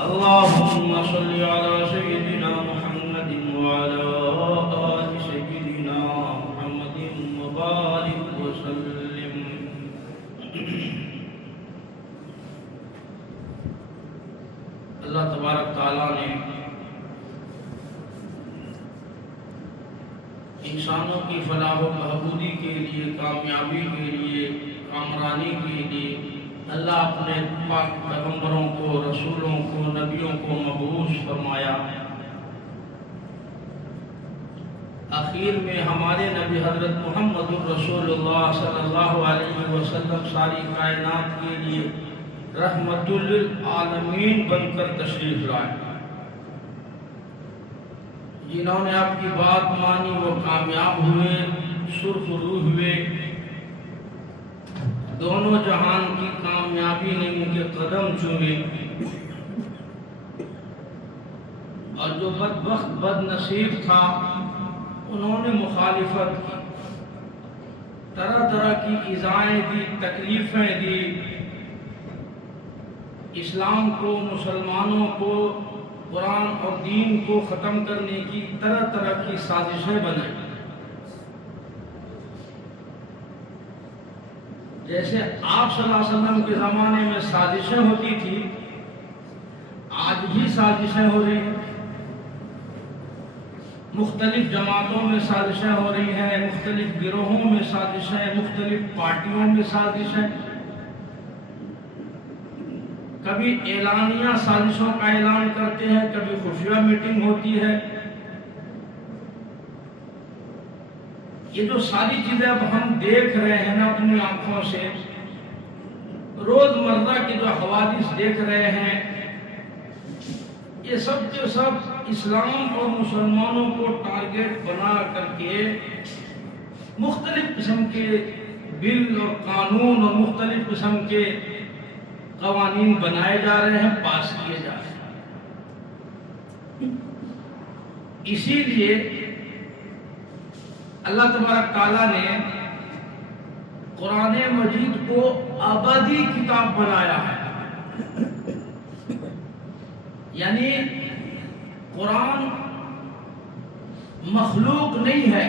اللهم صل على سيدنا محمد وعلى آل سيدنا محمد وبارك وسلم. اللہ تبارک تعالیٰ نے انسانوں کی فلاح و بہبودی کے لیے، کامیابی کے لیے، کامرانی کے لیے اللہ اپنے پاک پیغمبروں کو، رسولوں کو، نبیوں کو مبعوث فرمایا. آخر میں ہمارے نبی حضرت محمد الرسول اللہ صلی اللہ علیہ وسلم ساری کائنات کے لیے رحمت للعالمین بن کر تشریف لائے. جنہوں نے آپ کی بات مانی وہ کامیاب ہوئے، سرخ روح ہوئے. دونوں جہان کی کامیابی نے ان کے قدم چومے، اور جو بدبخت بد نصیب تھا انہوں نے مخالفت کی، طرح طرح کی ایذائیں دی، تکلیفیں دی. اسلام کو، مسلمانوں کو، قرآن اور دین کو ختم کرنے کی طرح طرح کی سازشیں بنائیں. جیسے آپ صلی اللہ علیہ وسلم کے زمانے میں سازشیں ہوتی تھی، آج بھی سازشیں ہو رہی ہیں. مختلف جماعتوں میں سازشیں ہو رہی ہیں، مختلف گروہوں میں سازشیں، مختلف پارٹیوں میں سازشیں. کبھی اعلانیہ سازشوں کا اعلان کرتے ہیں، کبھی خفیہ میٹنگ ہوتی ہے. یہ جو ساری چیزیں اب ہم دیکھ رہے ہیں نا اپنی آنکھوں سے، روز مرہ کے جو حوادث دیکھ رہے ہیں، یہ سب کے سب اسلام اور مسلمانوں کو ٹارگٹ بنا کر کے مختلف قسم کے بل اور قانون اور مختلف قسم کے قوانین بنائے جا رہے ہیں، پاس کیے جا رہے ہیں. اسی لیے اللہ تبارک تعالیٰ نے قرآن مجید کو ابدی کتاب بنایا ہے. یعنی قرآن مخلوق نہیں ہے،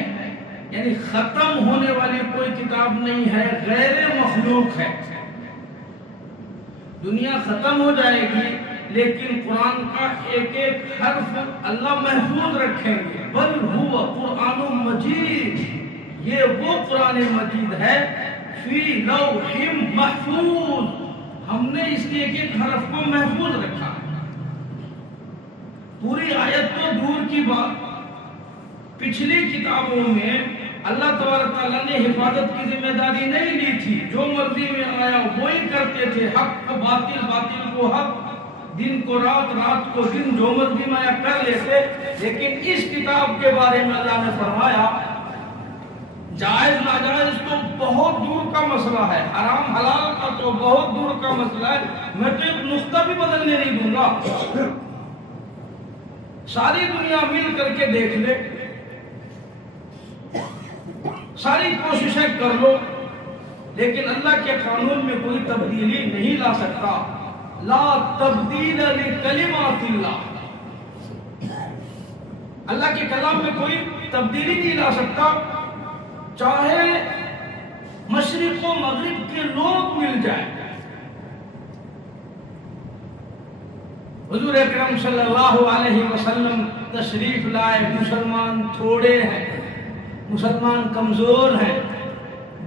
یعنی ختم ہونے والی کوئی کتاب نہیں ہے، غیر مخلوق ہے. دنیا ختم ہو جائے گی لیکن قرآن کا ایک ایک حرف اللہ محفوظ رکھیں گے. بل ہوا قرآن مجید، یہ وہ قرآن مجید ہے فی لوح محفوظ. ہم نے اس کے ایک ایک حرف کو محفوظ رکھا. پوری آیت تو دور کی بات، پچھلی کتابوں میں اللہ تبارک تعالیٰ نے حفاظت کی ذمہ داری نہیں لی تھی. جو مرضی میں آیا وہی کرتے تھے، حق کو باطل، باطل کو حق، دن کو رات، رات کو دن، جو مرضی میں آیا کر لیتے. لیکن اس کتاب کے بارے میں اللہ نے فرمایا جائز ناجائز تو بہت دور کا مسئلہ ہے، حرام حلال کا تو بہت دور کا مسئلہ ہے، میں تو ایک نقطہ بھی بدلنے نہیں دوں گا. ساری دنیا مل کر کے دیکھ لے، ساری کوششیں کر لو، لیکن اللہ کے قانون میں کوئی تبدیلی نہیں لا سکتا. لا تبدیل لکلمات اللہ، اللہ کے کلام میں کوئی تبدیلی نہیں لا سکتا. چاہے مشرق و مغرب کے لوگ مل جائیں. حضور اکرم صلی اللہ علیہ وسلم تشریف لائے. مسلمان تھوڑے ہیں، مسلمان کمزور ہیں،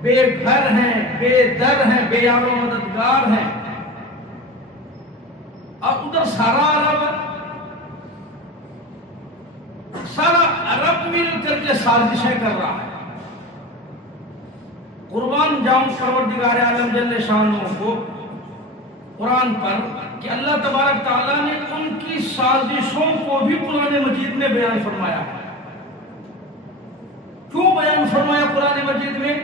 بے گھر ہیں، بے در ہیں، بے یار و مددگار ہیں. اور ادھر سارا عرب مل کر کے سازشیں کر رہا ہے. قربان جاؤں پروردگار عالم جل شانہ کو قرآن پر کہ اللہ تبارک تعالیٰ نے ان کی سازشوں کو بھی قرآن مجید میں بیان فرمایا. کیوں بیان فرمایا قرآن مجید میں؟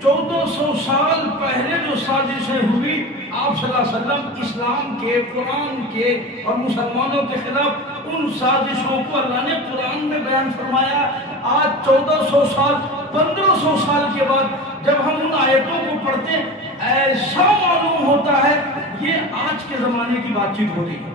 1400 سال پہلے جو سازشیں ہوئی آپ صلی اللہ علیہ وسلم اسلام کے، قرآن کے اور مسلمانوں کے خلاف، ان سازشوں کو اللہ نے قرآن میں بیان فرمایا. آج 1400 سال 1500 سال کے بعد جب ہم ان آیتوں کو پڑھتے ایسا معلوم ہوتا ہے یہ آج کے زمانے کی بات چیت ہو رہی ہے.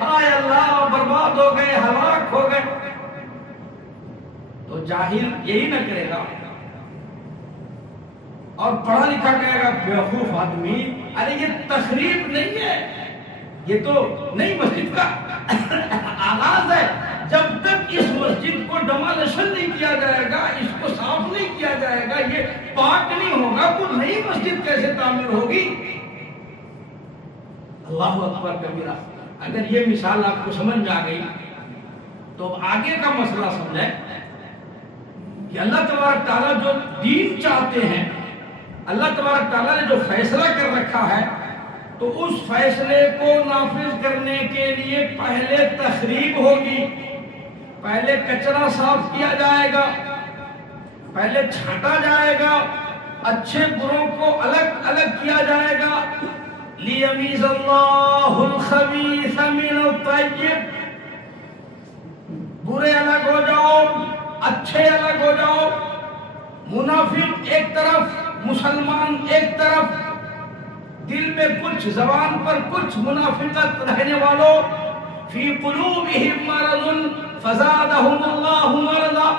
ہائے اللہ برباد ہو گئے، ہلاک ہو گئے، تو جاہل یہی نہ کرے گا، اور پڑھا لکھا کہے گا بیوقوف آدمی، ارے یہ تخریب نہیں ہے، یہ تو نئی مسجد کا آغاز ہے، جب تک اس مسجد کو ڈیمولیشن نہیں کیا جائے گا، اس کو صاف نہیں کیا جائے گا، یہ پاک نہیں ہوگا، تو نئی مسجد کیسے تعمیر ہوگی؟ اللہ اکبر کبیرہ۔ اگر یہ مثال آپ کو سمجھ میں آ گئی تو آگے کا مسئلہ سمجھیں کہ اللہ تبارک تعالیٰ جو دین چاہتے ہیں، اللہ تبارک تعالیٰ نے جو فیصلہ کر رکھا ہے، تو اس فیصلے کو نافذ کرنے کے لیے پہلے تخریب ہوگی، پہلے کچرا صاف کیا جائے گا، پہلے چھانٹا جائے گا، اچھے بروں کو الگ الگ کیا جائے گا، لیمیز اللہ الخبیث من الطیب، برے الگ ہو جاؤ، اچھے الگ ہو جاؤ، منافق ایک طرف، مسلمان ایک طرف، دل میں کچھ، زبان پر کچھ منافقت رہنے والوں، فی قلوبہم مرض فزادہم اللہ مرضا،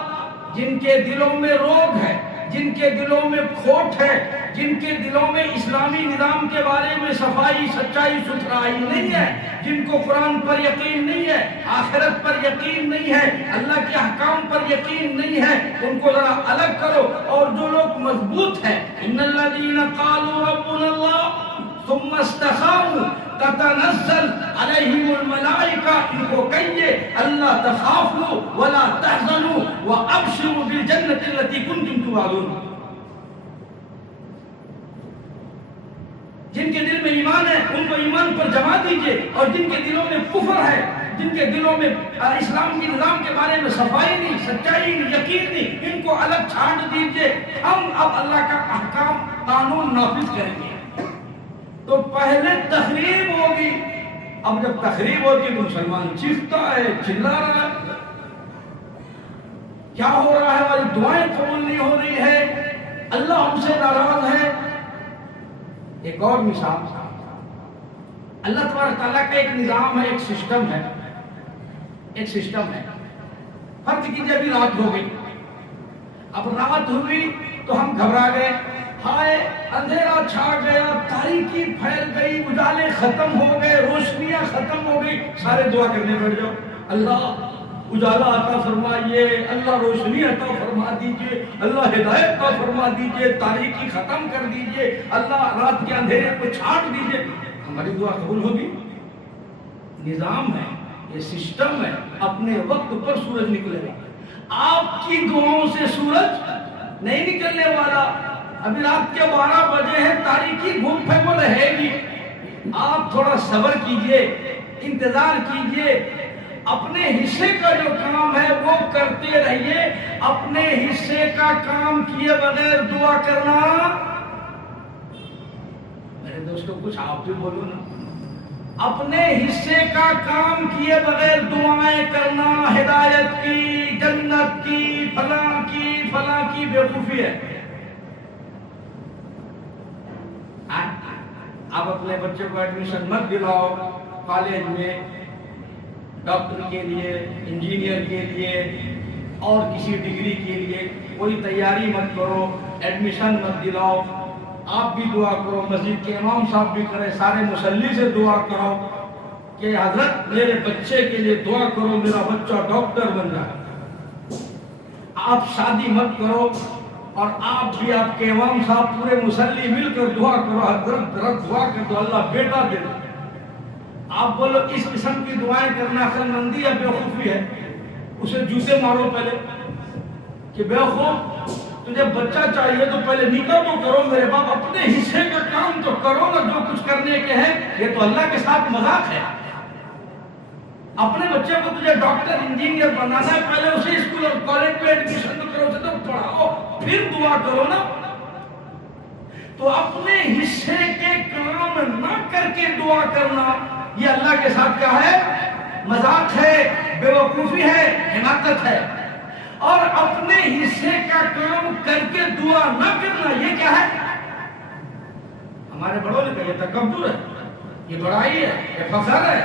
جن کے دلوں میں روگ ہے، جن کے دلوں میں کھوٹ ہے، جن کے دلوں میں اسلامی نظام کے بارے میں صفائی سچائی ستھرائی نہیں ہے، جن کو قرآن پر یقین نہیں ہے، آخرت پر یقین نہیں ہے، اللہ کے احکام پر یقین نہیں ہے، ان کو ذرا الگ کرو۔ اور جو لوگ مضبوط ہیں، ان الذین قالوا ربنا اللہ ثم استقاموا تتنزل علیہم الملائکہ، ان کو کہیے اللہ تخافوا ولا تحزنوا وابشروا بالجنۃ التي کنتم توعدون۔ جن کے دل میں ایمان ہے ان کو ایمان پر جما دیجئے، اور جن کے دلوں میں کفر ہے، جن کے دلوں میں اسلام کے نظام کے بارے میں صفائی نہیں، سچائی نہیں، یقین نہیں، ان کو الگ چھانٹ دیجئے، ہم اب اللہ کا احکام قانون نافذ کریں گے۔ تو پہلے تخریب ہوگی، اب جب تخریب ہوگی تو مسلمان چیختا ہے، چلا رہا ہے، کیا ہو رہا ہے، ہماری دعائیں قبول نہیں ہو رہی ہے، اللہ ہم سے ناراض ہے۔ ایک اور مثال، اللہ تبارک تعالیٰ کا ایک نظام ہے، ایک سسٹم ہے، ایک سسٹم ہے۔ فرض کیجیے ابھی رات ہو گئی، اب رات ہوئی تو ہم گھبرا گئے، ہائے اندھیرا چھا گیا، تاریکی پھیل گئی، اجالے ختم ہو گئے، روشنیاں ختم ہو گئی، سارے دعا کرنے بیٹھ جاؤ، اللہ اجالا عطا فرمائیے، اللہ روشنی عطا فرما دیجئے، اللہ ہدایت عطا فرما دیجئے، تاریکی ختم کر دیجئے، اللہ رات کے اندھیرے کو چھانٹ دیجئے، ہماری دعا قبول ہوگی؟ نظام ہے، یہ سسٹم ہے، اپنے وقت پر سورج نکلے گا، آپ کی دعاؤں سے سورج نہیں نکلنے والا۔ ابھی رات کے 12 بجے ہیں، تاریکی گھوم پھیل رہے گی، آپ تھوڑا صبر کیجئے، انتظار کیجئے، اپنے حصے کا جو کام ہے وہ کرتے رہیے، اپنے حصے کا کام کیے بغیر دعا کرنا، میرے دوستو کچھ آپ بھی بولو نا، اپنے حصے کا کام کیے بغیر دعائیں کرنا ہدایت کی، جنت کی، فلاں کی بیوقوفی ہے۔ آپ اپنے بچے کو ایڈمیشن مت دلاؤ کالج میں، ڈاکٹر کے لیے، انجینئر کے لیے اور کسی ڈگری کے لیے کوئی تیاری مت کرو، ایڈمیشن مت دلاؤ۔ آپ بھی دعا کرو، مسجد کے امام صاحب بھی کریں، سارے مصلی سے دعا کرو کہ حضرت میرے بچے کے لیے دعا کرو، میرا بچہ ڈاکٹر بن جائے۔ آپ شادی مت کرو، اور آپ بھی، آپ کے امام صاحب پورے مصلی مل کر دعا کرو، حضرت دعا کر دو اللہ بیٹا دے دو۔ آپ بولو اس قسم کی دعائیں کرنا عقل مندی یا بیوقوفی ہے؟ اسے جوتے مارو پہلے کہ بیوقوف، تجھے بچہ چاہیے تو پہلے نکاح تو کرو میرے باپ، اپنے حصے کا کام تو کرو نا، جو کچھ کرنے کے ہیں، یہ تو اللہ کے ساتھ مذاق ہے۔ اپنے بچے کو تجھے ڈاکٹر انجینئر بنانا ہے، پہلے اسے اسکول اور کالج میں ایڈمیشن تو کرو، اسے تو پڑھاؤ، پھر دعا کرو نا۔ تو اپنے حصے کے کام نہ کر کے دعا کرنا، یہ اللہ کے ساتھ کیا ہے؟ مذاق ہے، بے وقوفی ہے، حماقت ہے۔ اور اپنے حصے کا کام کر کے دعا نہ کرنا، یہ کیا ہے؟ ہمارے بڑوں نے کہا یہ تکبر ہے۔ یہ بڑائی ہے، یہ فخر ہے،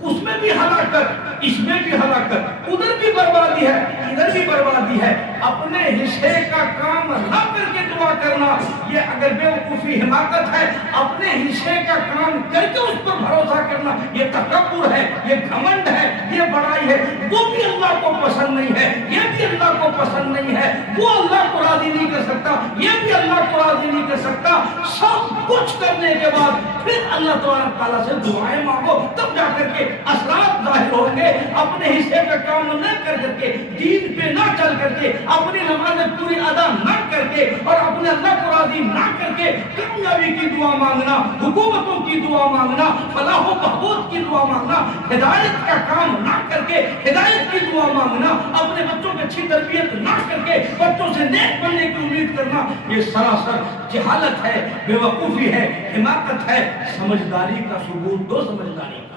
اس میں بھی ہلاکت، اس میں بھی ہلاکت، ادھر بھی بربادی ہے، ادھر بھی بربادی ہے۔ اپنے حصے کا کام نہ کر کے دعا کرنا، یہ اگر بیوقوفی حماقت ہے، اپنے حصے کا کام کر کے اس پر بھروسہ کرنا یہ تکبر ہے، یہ گھمنڈ ہے، یہ بڑائی ہے، وہ بھی اللہ کو پسند نہیں ہے، یہ بھی اللہ کو پسند نہیں ہے، وہ اللہ کو راضی نہیں کر سکتا، یہ بھی اللہ کو راضی نہیں کر سکتا۔ سب کچھ کرنے کے بعد پھر اللہ تعالیٰ سے دعائیں مانگو، تب جا کر کے اثرات ظاہر ہوں گے۔ اپنے حصے کا کام نہ کر کے، دین پہ نہ چل کر کے، اپنی نمازیں پوری ادا نہ کر کے اور اپنے اللہ کو راضی نہ کر کے کامیابی کی دعا مانگنا، حکومتوں کی دعا مانگنا، فلاح و بہبود کی دعا مانگنا، ہدایت کا کام نہ کر کے ہدایت کی دعا مانگنا، اپنے بچوں کی اچھی تربیت نہ کر کے بچوں سے نیک بننے کی امید کرنا، یہ سراسر جہالت ہے، بے وقوفی ہے، حماقت ہے۔ سمجھداری کا ثبوت دو، سمجھداری کا۔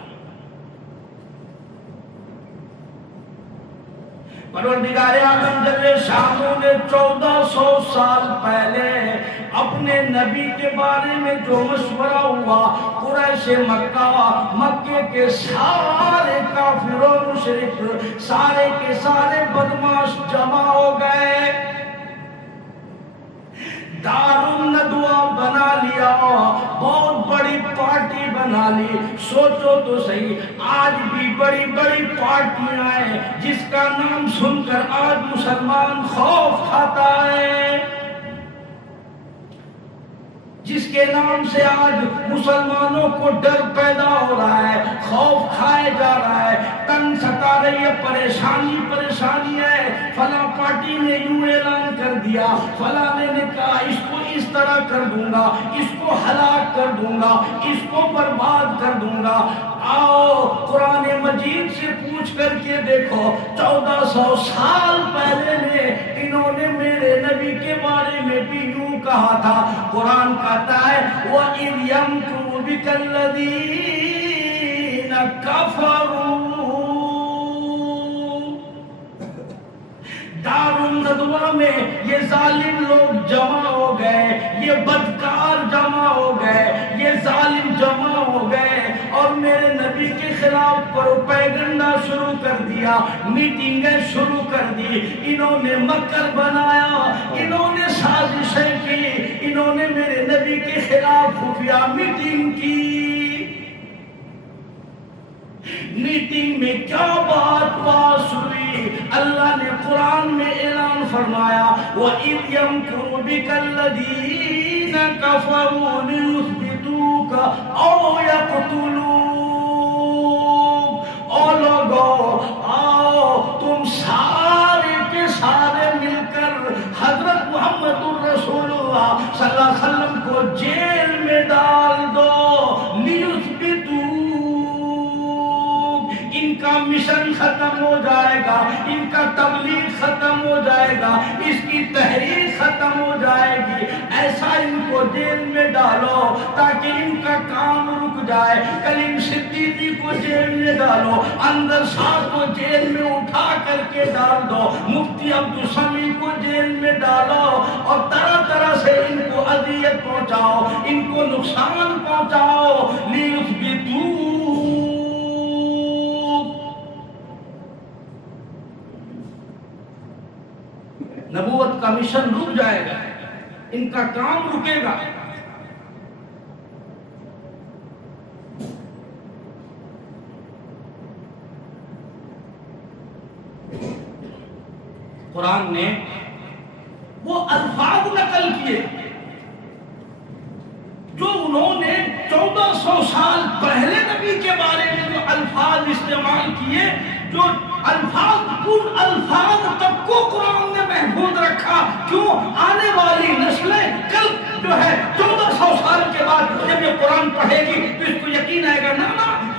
پروردگار عالم جل شانہ نے 1400 سال پہلے اپنے نبی کے بارے میں جو مشورہ ہوا، قریش مکہ، مکے کے سارے کافر و مشرک، سارے کے سارے بدماش جمع ہو گئے، دارالندوا بنا لیا، بہت بڑی پارٹی بنا لی۔ سوچو تو صحیح، آج بھی بڑی بڑی پارٹیاں ہیں جس کا نام سن کر آج مسلمان خوف کھاتا ہے، جس کے نام سے آج مسلمانوں کو ڈر پیدا ہو رہا ہے، خوف کھائے جا رہا ہے، تنگ ستا رہی ہے، پریشانی ہے۔ فلاں پارٹی نے یوں اعلان کر دیا، فلاں نے کہا اس کو اس طرح کر دوں گا، اس کو ہلاک کر دوں گا، اس کو برباد کر دوں گا۔ آؤ قرآن مجید سے پوچھ کر کے دیکھو، 1400 سال پہلے نے انہوں نے میرے نبی کے بارے میں بھی یوں کہا تھا۔ قرآن کہتا ہے وَإِذْ يَمْكُرُ بِكَ الَّذِينَ كَفَرُوا، دارالندوا میں یہ ظالم لوگ جمع ہو گئے، یہ بدکار جمع ہو گئے، یہ ظالم جمع ہو گئے اور میرے نبی کے خلاف پروپیگنڈا شروع کر دیا، میٹنگیں شروع کر دی، انہوں نے مکر بنایا، انہوں نے سازشیں کی، انہوں نے میرے نبی کے خلاف خفیہ میٹنگ کی۔ میٹنگ میں کیا بات پاس ہوئی؟ اللہ نے قرآن میں اعلان فرمایا وَإِذْ يَمْكُرُ بِكَ الَّذِينَ كَفَرُوا لِيُثْبِتُوكَ أَوْ يَقْتُلُوكَ۔ او لوگو آؤ، تم سارے کے سارے مل کر حضرت محمد الرسول اللہ صلی اللہ علیہ وسلم کو جیل میں ڈال دو، لِيُثْبِتُوكَ، ان کا مشن ختم ہو جائے گا، ان کا تبلیغ ختم ہو جائے گا، اس کی تحریک ختم ہو جائے گی، ایسا ان کو جیل میں ڈالو تاکہ ان کا کام رک جائے۔ کلیم صدیقی کو جیل میں ڈالو، اندر شاہ کو جیل میں اٹھا کر کے ڈال دو، مفتی عبدالسمیع کو جیل میں ڈالو اور طرح طرح سے ان کو اذیت پہنچاؤ، ان کو نقصان پہنچاؤ، لِيُثْبِتُوكَ۔ نبوت کا مشن رک جائے گا، ان کا کام رکے گا۔ قرآن نے وہ الفاظ نقل کیے جو انہوں نے 1400 سال پہلے نبی کے بارے میں جو الفاظ استعمال کیے، جو الفاظ، ان الفاظ تک کو قرآن نے محفوظ رکھا۔ کیوں؟ آنے والی نسلیں کل جو ہے 1400 سال کے بعد جب یہ قرآن پڑھے گی تو اس کو یقین آئے گا، نا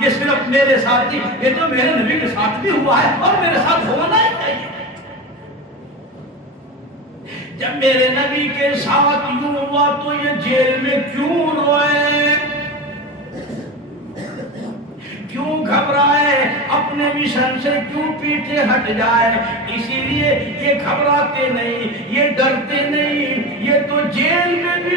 یہ صرف میرے ساتھ نہیں، یہ تو میرے نبی کے ساتھ بھی ہوا ہے اور میرے ساتھ ہونا ہی چاہیے۔ جب میرے نبی کے ساتھ یوں ہوا تو یہ جیل میں کیوں روئے، کیوں گھبرائے، اپنے مشن سے کیوں پیچھے ہٹ جائے؟ اسی لیے یہ گھبراتے نہیں، یہ ڈرتے نہیں، یہ تو جیل میں بھی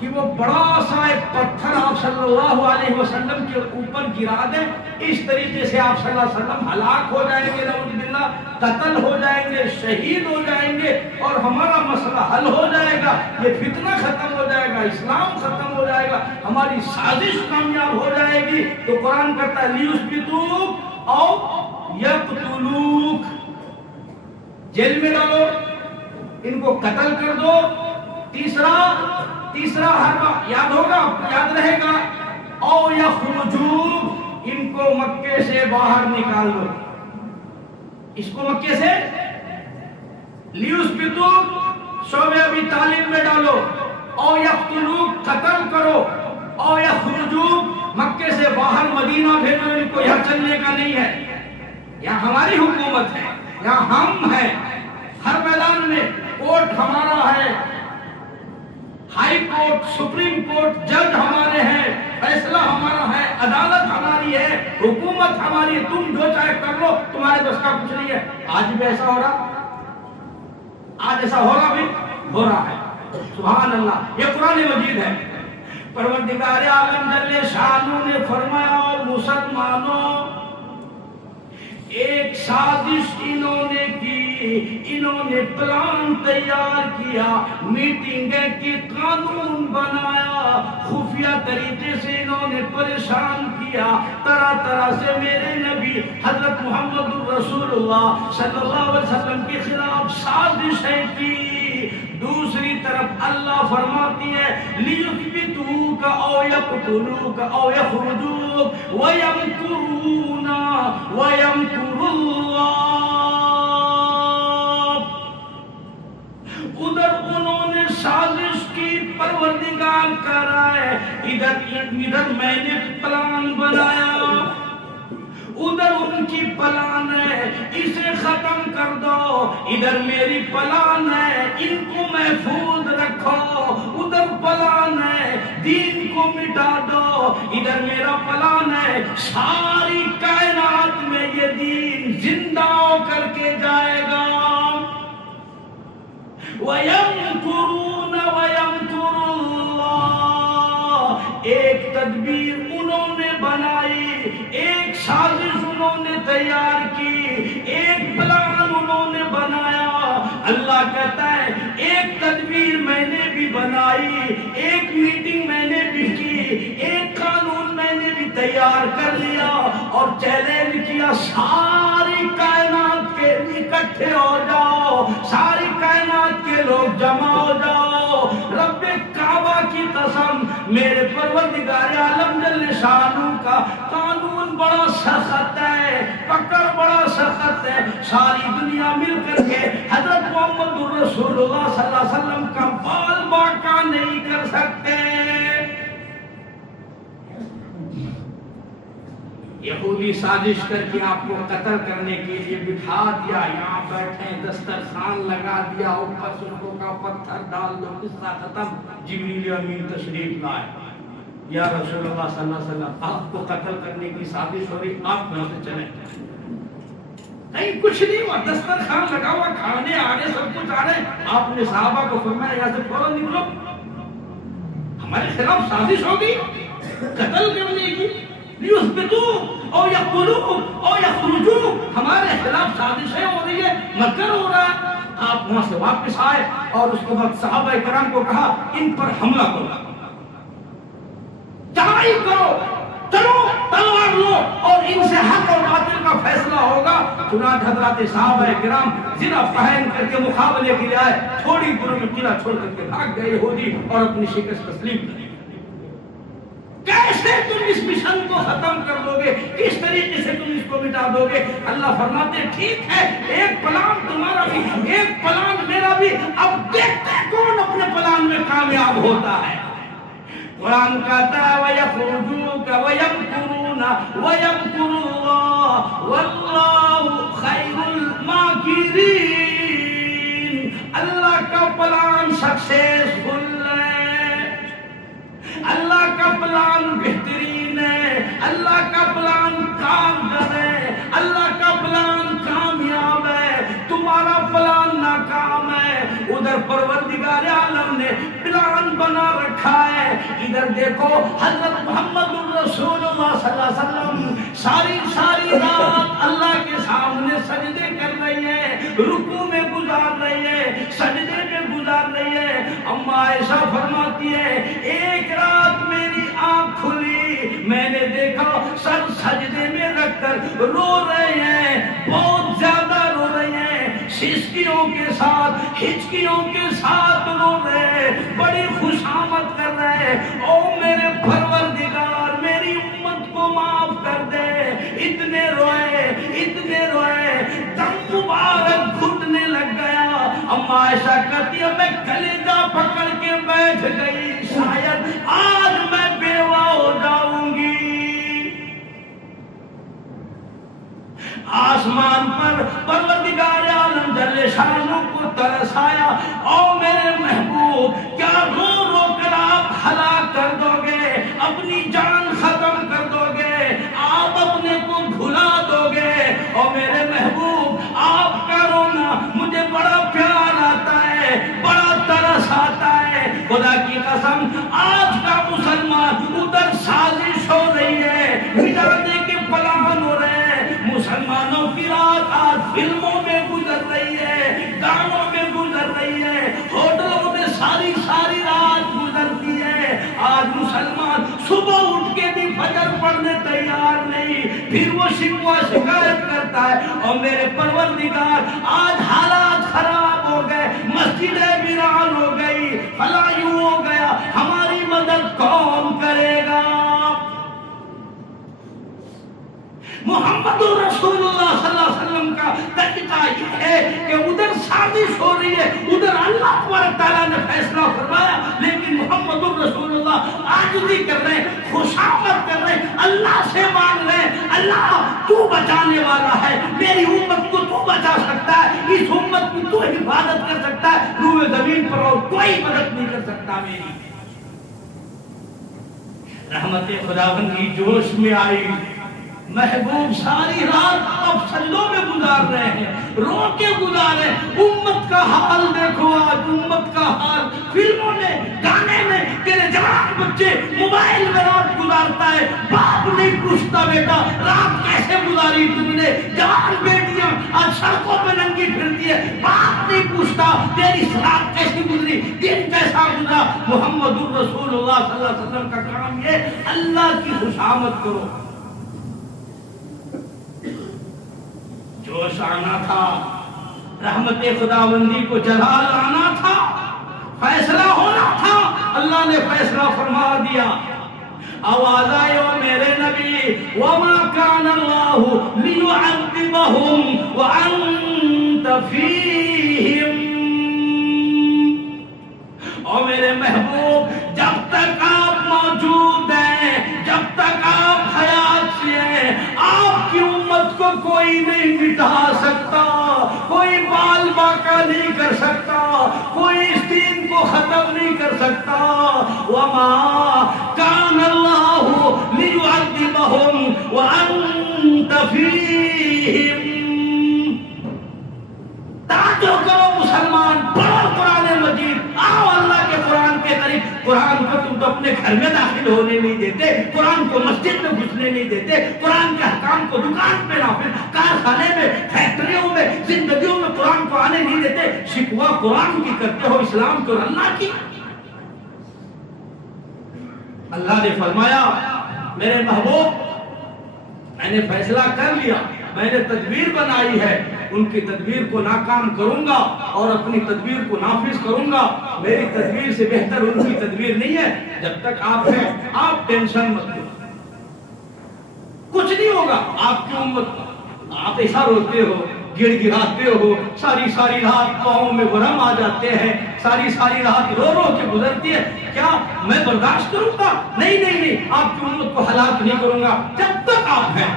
کہ وہ بڑا سا ایک پتھر آپ صلی اللہ علیہ وسلم کے اوپر گرا دیں، اس طریقے سے آپ صلی اللہ علیہ وسلم ہلاک ہو جائیں گے، نعوذ باللہ قتل ہو جائیں گے، شہید ہو جائیں گے، اور ہمارا مسئلہ حل ہو جائے گا، یہ فتنہ ختم ہو جائے گا، اسلام ختم ہو جائے گا، ہماری سازش کامیاب ہو جائے گی۔ تو قرآن کہتا ہے لیُثْبِتُوک او یقتلوک، جیل میں ڈالو، ان کو قتل کر دو۔ تیسرا حرف یاد ہوگا، یاد رہے گا، او یخرجوک، ان کو مکے سے باہر نکال دو، اس کو مکے سے لیُثْبِتُوک شعبہ ابی طالب میں ڈالو، او یقتلوک قتل کرو، او یخرجوک مکے سے باہر مدینہ بھیجو، ان کو یہاں چلنے کا نہیں ہے، یہاں ہماری حکومت ہے، یہاں ہم ہیں، ہر میدان میں کورٹ ہمارا ہے، ہائی کورٹ، سپریم کورٹ، جج ہمارے ہیں، فیصلہ ہمارا ہے، عدالت ہماری ہے، حکومت ہماری ہے، تم جو چاہے کر لو، تمہارے بس کا کچھ نہیں ہے۔ آج بھی ایسا ہو رہا، آج ایسا ہو رہا بھی ہو رہا ہے، سبحان اللہ، یہ قرآن مجید ہے۔ پروردگار عالم جل شانہ نے فرمایا، مسلمانوں ایک سازش انہوں نے کی، انہوں نے پلان تیار کیا، میٹنگیں کی، قانون بنایا، خفیہ طریقے سے انہوں نے پریشان کیا، طرح طرح سے میرے نبی حضرت محمد الرسول اللہ صلی اللہ علیہ وسلم کے خلاف سازشیں کی۔ دوسری طرف اللہ فرماتی ہے لیُثْبِتُوکَ او یقتلوک او یخرجوک وَيَمْكُرُونَ وَيَمْكُرُ اللَّهُ۔ ادھر انہوں نے سازش کی، پروردگار کر رہا ہے، ادھر میں نے پلان بنایا، ادھر ان کی پلان ہے اسے ختم کر دو، ادھر میری پلان ہے ان کو محفوظ رکھو، ادھر پلان ہے دین کو مٹا دو، ادھر میرا پلان ہے ساری کائنات میں یہ دین زندہ ہو کر کے جائے گا۔ وَيَمْكُرُونَ وَيَمْكُرُ اللَّهُ، ایک تدبیر انہوں نے بنائی، ایک سازش انہوں نے تیار کی، ایک پلان انہوں نے بنایا۔ اللہ کہتا ہے ایک تدبیر میں نے بھی بنائی، ایک میٹنگ میں نے بھی کی، ایک قانون میں نے بھی تیار کر لیا، اور چیلنج کیا ساری کائنات کے اکٹھے ہو جاؤ، ساری کائنات کے لوگ جمع ہو جاؤ، رب کعبہ کی قسم، میرے پروردگار عالم جل شانہ کا قانون بڑا سخت ہے، پکڑ بڑا سخت ہے، ساری دنیا مل کر کے حضرت محمد الرسول اللہ صلی اللہ علیہ وسلم کا بال باقا نہیں کر سکتے۔ یہودی سازش کر کے آپ کو قتل کرنے کے لیے بٹھا دیا، یہاں بیٹھے دسترخوان لگا دیا، اوپر سرخوں کا پتھر ڈال دو، قصہ ختم۔ جبریل امین تشریف لائے، یا رسول اللہ صلی اللہ علیہ وسلم آپ کو قتل کرنے کی سازش ہو رہی، آپ کہاں سے چلیں؟ نہیں کچھ نہیں ہوا، دسترخوان لگا ہوا، کھانے آ رہے، سب کچھ آ رہے، آپ نے صحابہ کو فرمایا یہاں سے فوراً نکلو، ہمارے خلاف سازش ہوگی قتل کرنے کی، لیُثْبِتُوک او یقتلوک او یخرجوک، ہمارے خلاف سازشیں ہو رہی ہے، مکر ہو رہا ہے۔ آپ وہاں سے واپس آئے اور اس کے بعد صحابہ کرام کو کہا ان پر حملہ کرو، چڑھائی کرو، چلو تلوار لو، اور ان سے حق اور باطل کا فیصلہ ہوگا۔ چنانچہ حضرات صحابہ کرام زرہ پہن کر کے مقابلے کے لیے آئے، تھوڑی دور میں قلعہ چھوڑ کر کے بھاگ گئے یہودی اور اپنی شکست تسلیم کریں۔ کیسے تم اس مشن کو ختم کر دو گے، کس طریقے سے تم اس کو مٹا دو گے؟ اللہ فرماتے ہیں ٹھیک ہے، ایک پلان تمہارا بھی، ایک پلان میرا بھی، اب دیکھتے ہیں کون اپنے پلان میں کامیاب ہوتا ہے۔ قرآن کہتا ہے وَيَخْرُجُونَ وَيَمْكُرُونَ وَيَمْكُرُ اللَّهُ وَاللَّهُ خَيْرُ الْمَاكِرِينَ، اللہ کا پلان سکسیسفل ہے، اللہ کا پلان بہترین ہے، اللہ کا پلان کارگر ہے، اللہ کا پلان کامیاب ہے، تمہارا پلان ناکام ہے۔ ادھر پروردگار عالم نے پلان بنا رکھا ہے، ادھر دیکھو حضرت محمد رسول اللہ صلی اللہ علیہ وسلم ساری رات اللہ کے سامنے سجدے کر رہی ہے، رکوع میں گزار رہی ہے، سجدے میں گزار رہی ہے۔ اما عائشہ فرماتی ہے ایک رات میری آنکھ کھلی، میں نے دیکھا سر سجدے میں رکھ کر رو رہے ہیں، بہت زیادہ رو رہے ہیں، سسکیوں کے ساتھ ہچکیوں کے ساتھ رو رہے ہیں، بڑی خوشامد کر رہے ہیں، او میرے پروردگار میری امت کو معاف کر دے۔ اتنے روئے دم مبارک گھٹنے لگ گیا۔ اما عائشہ کہتی ہے میں کلیجہ پکڑ کے بیٹھ گئی، شاید آج میں بیوہ ہو جاؤں گی۔ آسمان پر پروردگار عالم جل شانہ کو ترس آیا، او میرے محبوب کیا رو رو کر آپ ہلاک کر دو گے، اپنی جان ختم کر دو گے، آپ اپنے کو بھلا دو گے؟ او میرے محبوب آپ کا رونا مجھے بڑا پیار آتا ہے، بڑا ترس آتا ہے۔ خدا کی قسم آج کا مسلمان ادھر سازش ہو رہی ہے، مٹانے کے پلان ہو رہے ہیں، مسلمانوں کی رات آج فلموں میں گزر رہی ہے، گانوں میں گزر رہی ہے، ہوٹلوں میں ساری رات گزرتی ہے۔ آج مسلمان صبح اٹھ کے بھی فجر پڑھنے تیار نہیں، پھر وہ شکایت کرتا ہے اور میرے پروردگار آج حالات خراب ہو گئے، مسجدیں ویران ہو گئی، فلاں یوں ہو گیا، ہماری مدد کون کرے گا؟ محمد رسول اللہ صلی اللہ علیہ وسلم کا طریقہ یہ ہے کہ ادھر سازش ہو رہی ہے، ادھر اللہ تبارک تعالیٰ نے فیصلہ فرمایا، لیکن محمد رسول اللہ عاجزی کر رہے ہیں، خوشامد کر رہے ہیں، اللہ سے مانگ رہے ہیں اللہ تو بچانے والا ہے، میری امت کو تو بچا سکتا ہے، اس امت کی تو حفاظت کر سکتا ہے، روئے زمین پر اور کوئی مدد نہیں کر سکتا میری۔ رحمت خداوند کی جوش میں آئی، محبوب ساری رات اب سجدوں میں گزار رہے ہیں، رو کے گزار رہے ہیں۔ امت کا حال دیکھو آج، امت کا حال فلموں میں گانے میں، تیرے جوان بچے موبائل میں رات گزارتا ہے، باپ نہیں پوچھتا بیٹا رات کیسے گزاری تم نے، جوان بیٹیاں آج سڑکوں پہ ننگی پھرتی ہے، باپ نہیں پوچھتا تیری رات کیسی گزری، دن کیسا گزرا۔ محمد رسول اللہ صلی اللہ علیہ وسلم کا کام یہ اللہ کی خوشامد کرو، جوش آنا تھا، رحمت خداوندی کو جلال آنا تھا، فیصلہ ہونا تھا، اللہ نے فیصلہ فرما دیا۔ آواز آئے او میرے نبی وَمَا كَانَ اللَّهُ لِيُعَذِّبَهُمْ وَأَنْتَ فِيهِمْ۔ او میرے محبوب جب تک آپ موجود ہیں، جب تک آپ حیات سے ہیں، آپ کی امت کو کوئی نہیں مٹا سکتا، کوئی بال باقا نہیں کر سکتا، کوئی اس دین کو ختم نہیں کر سکتا۔ وَمَا كَانَ اللَّهُ لِيُعَذِّبَهُمْ وَأَنْتَ فِيهِمْ۔ توجہ کرو مسلمان، پڑھو قرآن مجید، آؤ اللہ کے قرآن کے قریب۔ قرآن کو تم تو اپنے گھر میں داخل ہونے نہیں دیتے، قرآن کو مسجد میں گھسنے نہیں دیتے، قرآن کے احکام کو دکان پہ نافذ، کارخانے میں، فیکٹریوں میں، زندگیوں میں قرآن کو آنے نہیں دیتے۔ شکوہ قرآن کی کرتے ہو، اسلام کو اللہ کی۔ اللہ نے فرمایا میرے محبوب میں نے فیصلہ کر لیا، میں نے تدبیر بنائی ہے، ان کی تدبیر کو ناکام کروں گا اور اپنی تدبیر کو نافذ کروں گا۔ میری تدبیر سے بہتر ان کی تدبیر نہیں ہے۔ جب تک آپ ہیں آپ ٹینشن مت لو، کچھ نہیں ہوگا آپ کی امت۔ آپ ایسا روتے ہو، گڑ گڑاتے ہو، ساری رات پاؤں میں ورم آ جاتے ہیں، ساری رات رو رو کے گزرتی ہے، کیا میں برداشت کروں گا؟ نہیں، آپ کی امت کو ہلاک نہیں کروں گا جب تک آپ ہیں۔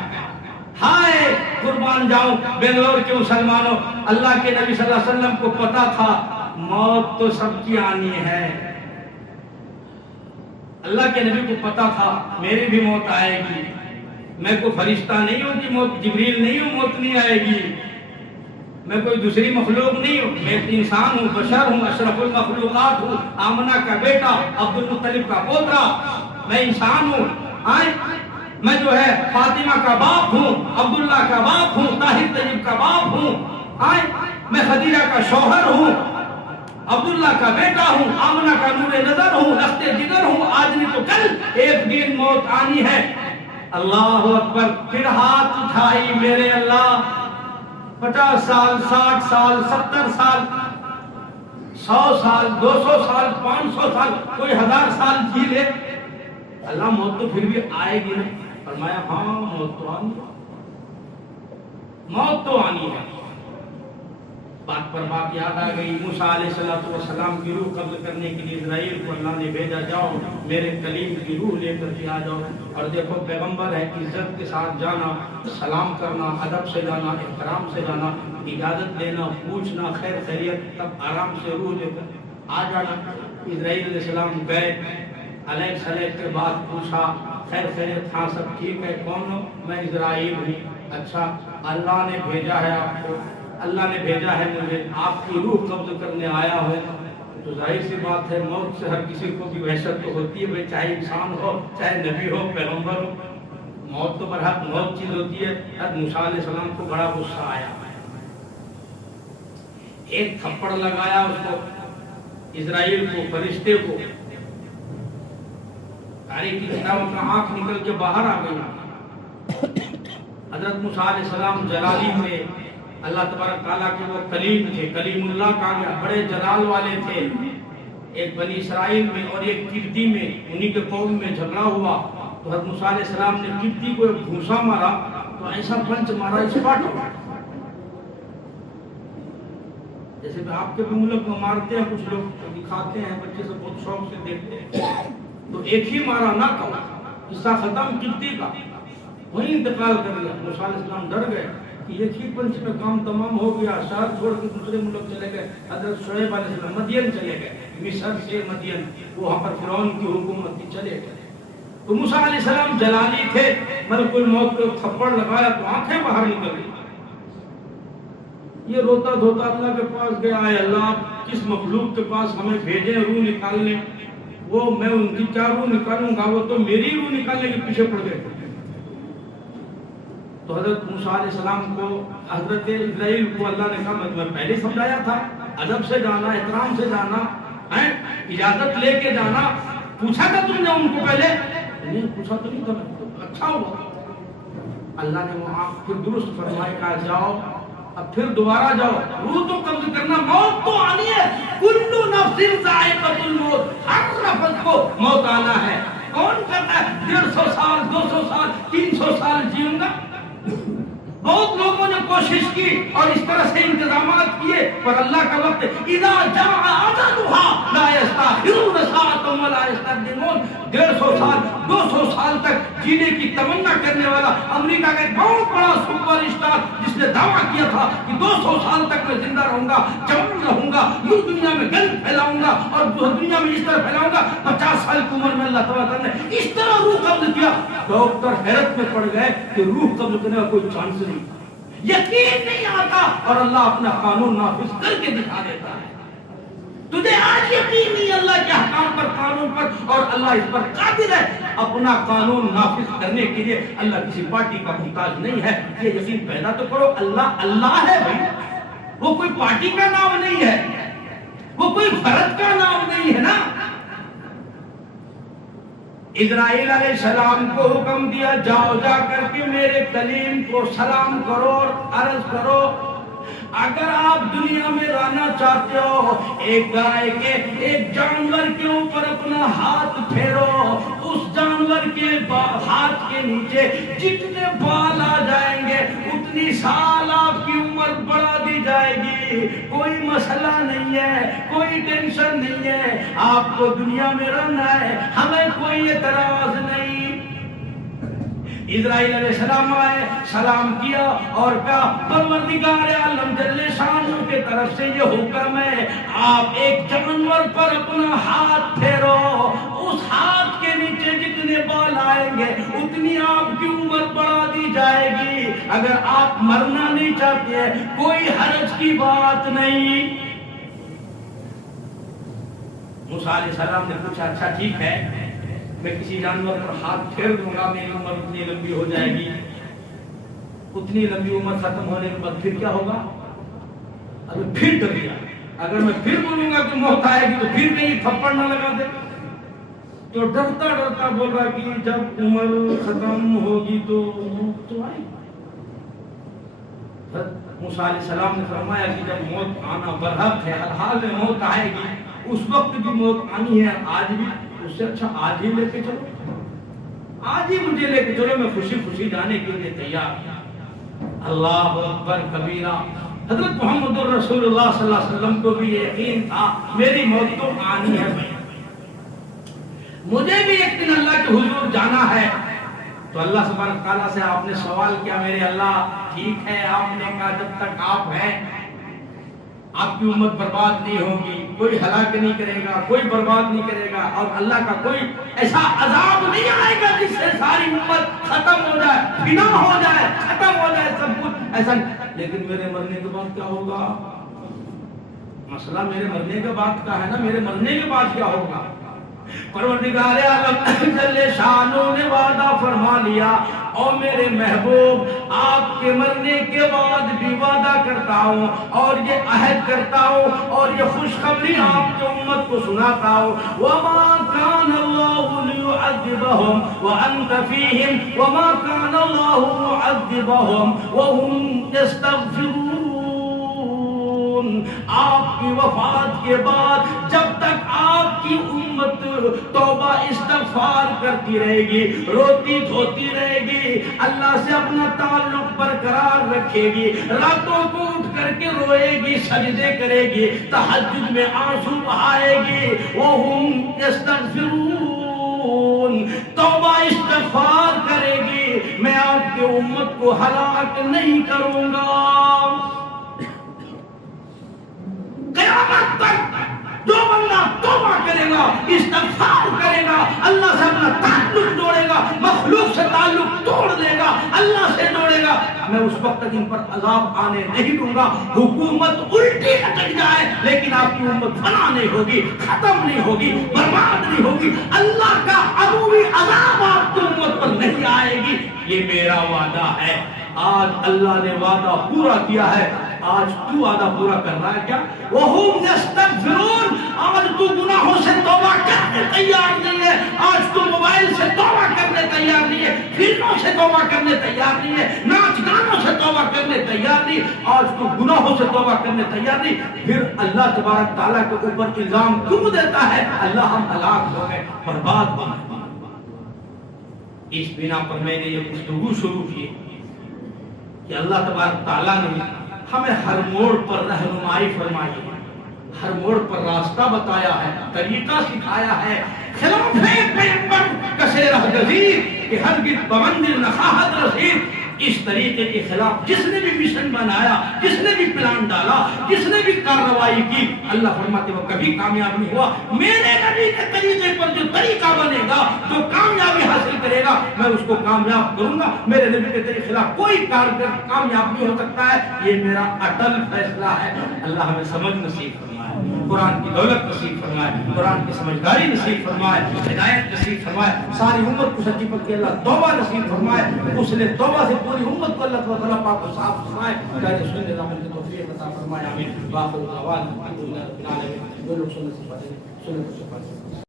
ہائے قربان جاؤں بنگلور کے مسلمانوں، اللہ کے نبی صلی اللہ علیہ وسلم کو پتا تھا موت تو سب کی آنی ہے، اللہ کے نبی کو پتا تھا میری بھی موت آئے گی، میں کوئی فرشتہ نہیں ہوں کہ موت جبریل نہیں ہوں موت نہیں آئے گی، میں کوئی دوسری مخلوق نہیں ہوں، میں انسان ہوں، بشر ہوں، اشرف المخلوقات ہوں، آمنہ کا بیٹا، عبد المطلب کا پوترا، میں انسان ہوں۔ میں جو ہے فاطمہ کا باپ ہوں، عبداللہ کا باپ ہوں، طاہر طیب کا باپ ہوں، میں خدیجہ کا شوہر ہوں، عبداللہ کا بیٹا ہوں، آمنہ کا نور نظر ہوں، رخت جگر ہوں، آج نہیں تو کل ایک دن موت آنی ہے۔ اللہ اکبر، پھر ہاتھ اٹھائی میرے اللہ، 50 سال، 60 سال، 70 سال، 100 سال، 200 سال، 500 سال، کوئی 1000 سال جی لے، اللہ موت تو پھر بھی آئے گی نہیں؟ فرمایا ہاں موت تو آنی ہے، موت تو آنی ہے۔ بات پر بات یاد آ گئی، موسیٰ علیہ السلام کی روح قبض کرنے کے لیے اسرائیل کو اللہ نے بھیجا، جاؤ میرے کلیم کی روح لے کر کے آ جاؤ۔ اور دیکھو پیغمبر ہے، عزت کے ساتھ جانا، سلام کرنا، ادب سے جانا، احترام سے جانا، اجازت لینا، پوچھنا خیر خیریت، تب آرام سے روح لے کر آ جانا۔ اسرائیل علیہ السلام گئے، علیہ السلام کے بعد پوچھا خیر خیریت، ہاں سب ٹھیک ہے، کون ہو؟ میں اسرائیل ہوں۔ اچھا، اللہ نے بھیجا ہے آپ کو، اللہ نے بھیجا ہے مجھے، آپ کی روح قبض کرنے آیا ہے۔ تو ظاہر سی بات ہے، موت سے ہر کسی کو بھی وحشت تو ہوتی ہے بھائی، چاہے انسان ہو، چاہے نبی ہو، پیغمبر ہو، موت تو برحق موت چیز ہوتی ہے۔ حضرت موسیٰ علیہ السلام کو بڑا غصہ آیا، ایک تھپڑ لگایا اس کو، اسرائیل کو، فرشتے کو، تاریخ کی کتابوں کا آنکھ نکل کے باہر آ گئی۔ حضرت موسیٰ علیہ السلام جلالی میں اللہ تبارک تعالیٰ کے وہ کلیم تھے، کلیم اللہ کہا گیا، بڑے جلال والے تھے۔ ایک بنی اسرائیل میں اور ایک کبتی میں، انہی کے قوم میں جھگڑا ہوا، تو حضرت موسیٰ علیہ السلام نے کبتی کو ایک گھوسا مارا، تو ایسا پنچ مارا اسپاٹ ہوا، جیسے کہ آپ کے بھی ملک میں مارتے ہیں کچھ لوگ، دکھاتے ہیں، بچے سے بہت شوق سے دیکھتے ہیں، تو ایک ہی مارا نہ کہا، قصہ ختم کبتی کا، وہیں انتقال کر گیا۔ موسیٰ علیہ السلام ڈر گئے کہ ایک ہی پنچ میں کام تمام ہو گیا، شہر چھوڑ کے دوسرے ملک چلے گئے۔ حضرت شعیب علیہ السلام مدین چلے گئے، مصر سے مدین، وہاں پر فرعون کی حکومت تھی، چلے گئے۔ تو موسیٰ علیہ السلام جلالی تھے، ملک الموت کو تھپڑ لگایا تو آنکھیں باہر نکل گئی۔ یہ روتا دھوتا اللہ کے پاس گیا، اے اللہ کس مخلوق کے پاس ہمیں بھیجے روح نکالنے، وہ میں ان کی کیا روح نکالوں گا، وہ تو میری روح نکالنے کے پیچھے پڑ گئے۔ تو حضرت موسیٰ علیہ السلام کو، حضرت اسرائیل کو اللہ نے کہا میں تمہیں پہلے سمجھایا تھا، ادب سے جانا، احترام سے جانا، اجازت لے کے جانا۔ پوچھا تھا تم نے ان کو پہلے؟ نہیں پوچھا تو نہیں تھا، اچھا ہوا اللہ نے وہاں پھر درست فرمائے، کہا جاؤ اب پھر دوبارہ جاؤ، روح تو قبض کرنا، موت تو آنی ہے، کلو نفس ذائقۃ الموت، ہر نفس کو موت آنا ہے۔ کون کہتا ہے 150 سال، 200 سال، 300 سال جیوں گا؟ بہت لوگوں نے کوشش کی اور اس طرح سے انتظامات کیے، پر اللہ کا وقت اذا جاء اجلها لا يستأخرون ساعة ولا يستقدمون۔ 150 سال، 200 سال تک جینے کی تمنا کرنے والا امریکہ کا ایک بہت بڑا سپر اسٹار، جس نے دعویٰ کیا تھا کہ 200 سال تک میں زندہ رہوں گا، جوان رہوں گا، یہ دنیا میں گند پھیلاؤں گا اور دنیا میں اس طرح پھیلاؤں گا، 50 سال کی عمر میں اللہ تعالیٰ نے اس طرح روح قبض کیا، ڈاکٹر حیرت میں پڑ گئے کہ روح قبض کرنے کا کوئی چانس نہیں، یقین نہیں آتا، اور اللہ اپنا قانون نافذ کر کے دکھا دیتا ہے۔ تجھے آج یقین نہیں اللہ کے احکام پر، قانون پر، اور اللہ اس پر قادر ہے اپنا قانون نافذ کرنے کے لیے۔ اللہ کسی پارٹی کا محتاج نہیں ہے، یہ یقین پیدا تو کرو، اللہ اللہ ہے بھائی، وہ کوئی پارٹی کا نام نہیں ہے، وہ کوئی فرد کا نام نہیں ہے نا۔ اسرائیل علیہ السلام کو حکم دیا، جاؤ جا کر کے میرے کلیم کو سلام کرو اور عرض کرو، اگر آپ دنیا میں رہنا چاہتے ہو، ایک گائے کے، ایک جانور کے اوپر اپنا ہاتھ پھیرو، اس جانور کے ہاتھ کے نیچے جتنے بال آ جائیں گے اتنی سال آپ کی عمر بڑھا دی جائے گی، کوئی مسئلہ نہیں ہے، کوئی ٹینشن نہیں ہے، آپ کو دنیا میں رہنا ہے، ہمیں کوئی اعتراض نہیں۔ اسرائیل علیہ السلام آئے، سلام کیا اور کہا پروردگار عالم جل شانہ کی طرف سے یہ حکم ہے، آپ ایک جانور پر اپنا ہاتھ پھیرو، اس ہاتھ کے نیچے جتنے بال آئیں گے اتنی آپ کی عمر بڑھا دی جائے گی، اگر آپ مرنا نہیں چاہتے ہیں کوئی حرج کی بات نہیں. موسیٰ علیہ السلام نے پوچھا اچھا ٹھیک ہے میں کسی جانور پر ہاتھ پھیر دوں گا میری عمر اتنی لمبی ہو جائے گی. اتنی لمبی عمر ختم ہونے کے بعد پھر کیا ہوگا؟ اگر پھر ڈر گیا اگر میں پھر بولوں گا کہ موت آئے گی تو پھر کہیں تھپڑ نہ لگا دے. تو ڈرتا ڈرتا بول رہا کہ جب عمر ختم ہوگی تو موت تو آئے گی. موسیٰ علیہ السلام نے فرمایا کہ جب موت آنا برحق ہے ہر حال میں موت آئے گی اس وقت بھی موت آنی ہے آج بھی. اس سے اچھا آج ہی لے کے چلو آج ہی مجھے لے کے چلو میں خوشی خوشی جانے کے لیے تیار. اللہ اکبر کبیرہ. حضرت محمد رسول اللہ صلی اللہ علیہ وسلم کو بھی یقین تھا میری موت تو آنی ہے بھائی مجھے بھی ایک دن اللہ کے حضور جانا ہے. تو اللہ سبحانہ تعالیٰ سے آپ نے سوال کیا میرے اللہ ٹھیک ہے آپ نے کہا جب تک آپ ہیں آپ کی امت برباد نہیں ہوگی کوئی ہلاک نہیں کرے گا کوئی برباد نہیں کرے گا اور اللہ کا کوئی ایسا عذاب نہیں آئے گا جس سے ساری امت ختم ہو جائے فنا ہو جائے ختم ہو جائے سب کچھ ایسا. لیکن میرے مرنے کے بعد کیا ہوگا؟ مسئلہ میرے مرنے کے بعد کا ہے نا. میرے مرنے کے بعد کیا ہوگا؟ پروردگار عالم جل شانہ نے وعدہ فرما لیا اور میرے محبوب آپ کے مرنے کے بعد بھی وعدہ کرتا ہوں اور یہ عہد کرتا ہوں اور یہ خوشخبری آپ کی امت کو سناتا ہوں. وما كان الله ليعذبهم وانت فيهم وما كان الله معذبهم وهم يستغفرون. آپ کی وفات کے بعد جب تک آپ کی امت توبہ استغفار کرتی رہے گی روتی دھوتی رہے گی اللہ سے اپنا تعلق برقرار رکھے گی راتوں کو اٹھ کر کے روئے گی سجدے کرے گی تہجد میں آنسو بہائے گی وَهُمْ يَسْتَغْفِرُونَ توبہ استغفار کرے گی میں آپ کی امت کو ہلاک نہیں کروں گا. قیامت تک جو بندہ توبہ کرے گا استغفار کرے گا اللہ سے اپنا تعلق جوڑے گا مخلوق سے تعلق توڑ دے گا اللہ سے جوڑے گا میں اس وقت تک ان پر عذاب آنے نہیں دوں گا. حکومت الٹی لٹک جائے لیکن آپ کی امت فنا نہیں ہوگی ختم نہیں ہوگی برباد نہیں ہوگی. اللہ کا عدوی عذاب آپ کی امت پر نہیں آئے گی. یہ میرا وعدہ ہے. آج اللہ نے وعدہ پورا کیا ہے. آج تو وعدہ پورا کر رہا ہے کیا؟ وَهُمْ يَسْتَغْفِرُونَ آج تو گناہوں سے توبہ کرنے تیار نہیں ہے. آج تو موبائل سے توبہ کرنے تیار نہیں ہے فلموں سے توبہ کرنے تیار نہیں ہے ناچ گانوں سے توبہ کرنے تیار نہیں. آج تو گناہوں سے توبہ کرنے تیار نہیں. پھر اللہ تبارک تعالیٰ کے اوپر الزام کیوں دیتا ہے؟ اللہ ہم ہلاک ہو گئے برباد ہو گئے. اس بنا پر میں نے یہ گفتگو شروع کی کہ اللہ تبارک تعالیٰ نے ہمیں ہر موڑ پر رہنمائی فرمائی ہے ہر موڑ پر راستہ بتایا ہے طریقہ سکھایا ہے. خلاف پیغمبر کسے رہگزیر کہ ہرگز بمنزل نخواہت رسید. اس طریقے کے خلاف جس نے بھی مشن بنایا جس نے بھی پلان ڈالا جس نے بھی کارروائی کی اللہ فرماتے وہ کبھی کامیاب نہیں ہوا. میرے نبی کے طریقے پر جو طریقہ بنے گا جو کامیابی حاصل کرے گا میں اس کو کامیاب کروں گا. میرے نبی کے طریقے خلاف کوئی کارگر کامیاب نہیں ہو سکتا ہے. یہ میرا اٹل فیصلہ ہے. اللہ ہمیں سمجھ نصیب فرمائے قرآن کی دولت نصیب فرمائے قرآن کی سمجھداری نصیب فرمائے ہدایت نصیب فرمائے ساری امت کو سچی پکی اللہ توبہ نصیب فرمائے. اس نے توبہ سے پوری امت کو اللہ تعالیٰ پاک کو صاف فرمائے. کہتے سننے عمل کی توفیق عطا فرمائے. آمین. باخر دعوانا الحمدللہ رب العالمین. وہ لوگ سننے سے پڑھیں سننے سے پڑھیں.